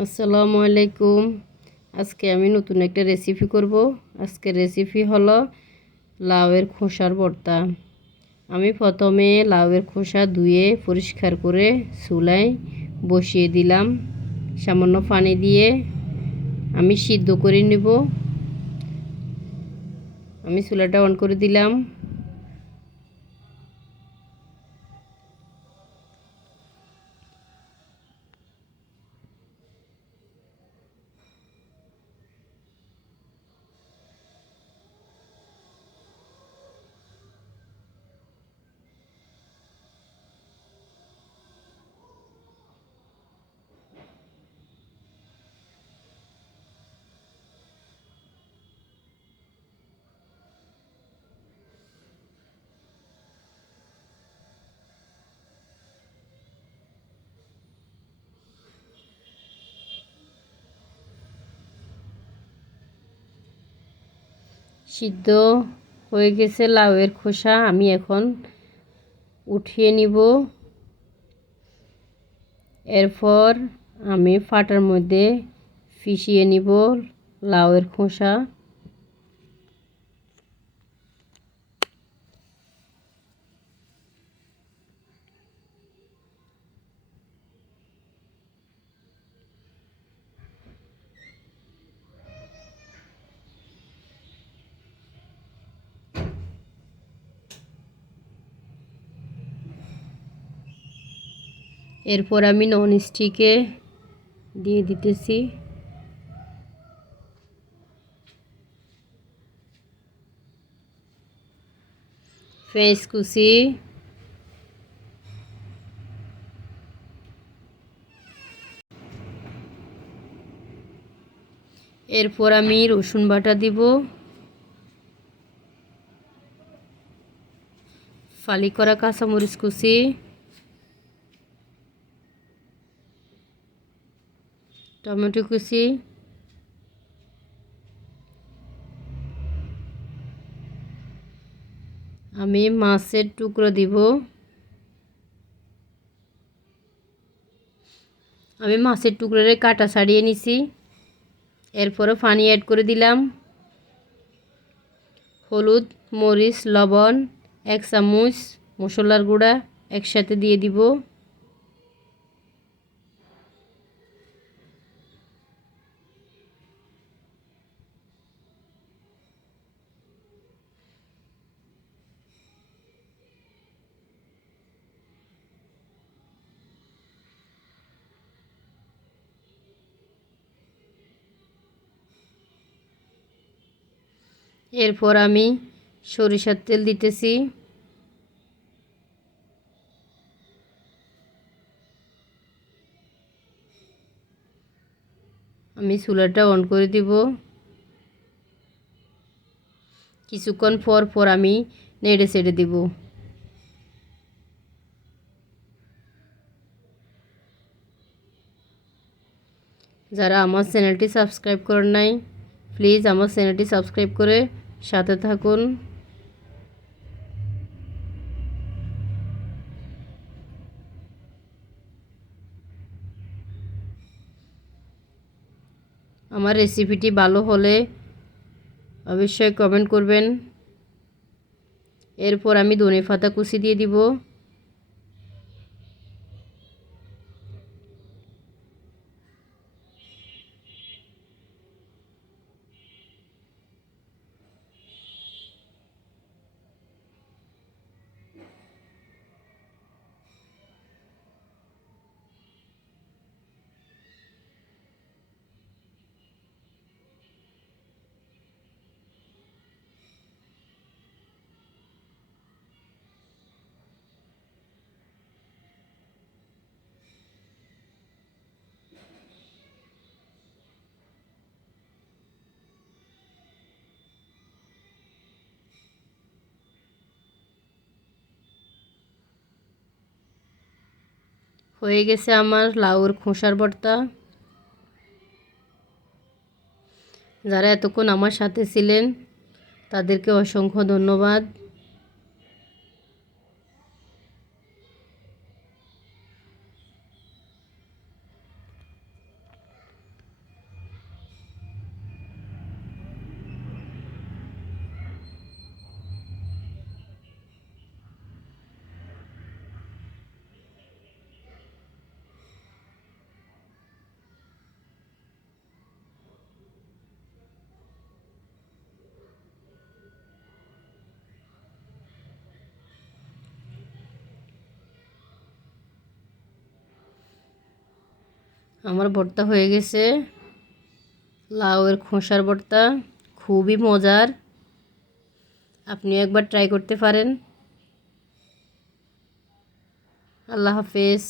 আসসালামু আলাইকুম। আজকে আমি নতুন একটা রেসিপি করব। আজকের রেসিপি হলো লাউয়ের খোসার ভর্তা। আমি প্রথমে লাউয়ের খোসা ধুয়ে পরিষ্কার করে চুলায় বসিয়ে দিলাম। সামান্য পানি দিয়ে আমি সিদ্ধ করে নেব। আমি চুলাটা অন করে দিলাম। সিদ্ধ হয়ে গেছে লাউয়ের খোসা। আমি এখন উঠিয়ে নিব। এরপর আমি ফাটার মধ্যে পিষিয়ে নিব লাউয়ের খোসা। এরপর আমি ননস্টিকে দিয়ে দিতেছি। পেঁয়াজ কুচি, এরপর আমি রসুন বাটা দিব, ফালি করা কাঁচামরিচ কুচি, টমেটো কুচি, আমি মাছের টুকরো দিব। আমি মাছের টুকরোরে কাটা ছাড়িয়ে নিছি। এরপরে পানি অ্যাড করে দিলাম। হলুদ, মরিচ, লবণ, 1 চামচ মশলার গুঁড়া একসাথে দিয়ে দিব। এরপর আমি সরিষার তেল দিতেছি। আমি চুলাটা অন করে দিব। কিছুক্ষণ পর পর আমি নেড়ে চেড়ে দিব। যারা আমার চ্যানেলটি সাবস্ক্রাইব করেন নাই, প্লিজ আমার চ্যানেলটি সাবস্ক্রাইব করে সাথে থাকুন। আমার রেসিপিটি ভালো হলে অবশ্যই কমেন্ট করবেন। এরপর আমি ধনেপাতা কুচি দিয়ে দিব। হয়ে গেছে আমার লাউর খোসার ভর্তা। যারা এতক্ষণ আমার সাথে ছিলেন তাদেরকে অসংখ্য ধন্যবাদ। আমার ভর্তা হয়ে গেছে, লাউয়ের খোসার ভর্তা, খুবই মজার। আপনিও একবার ট্রাই করতে পারেন। আল্লাহ হাফেজ।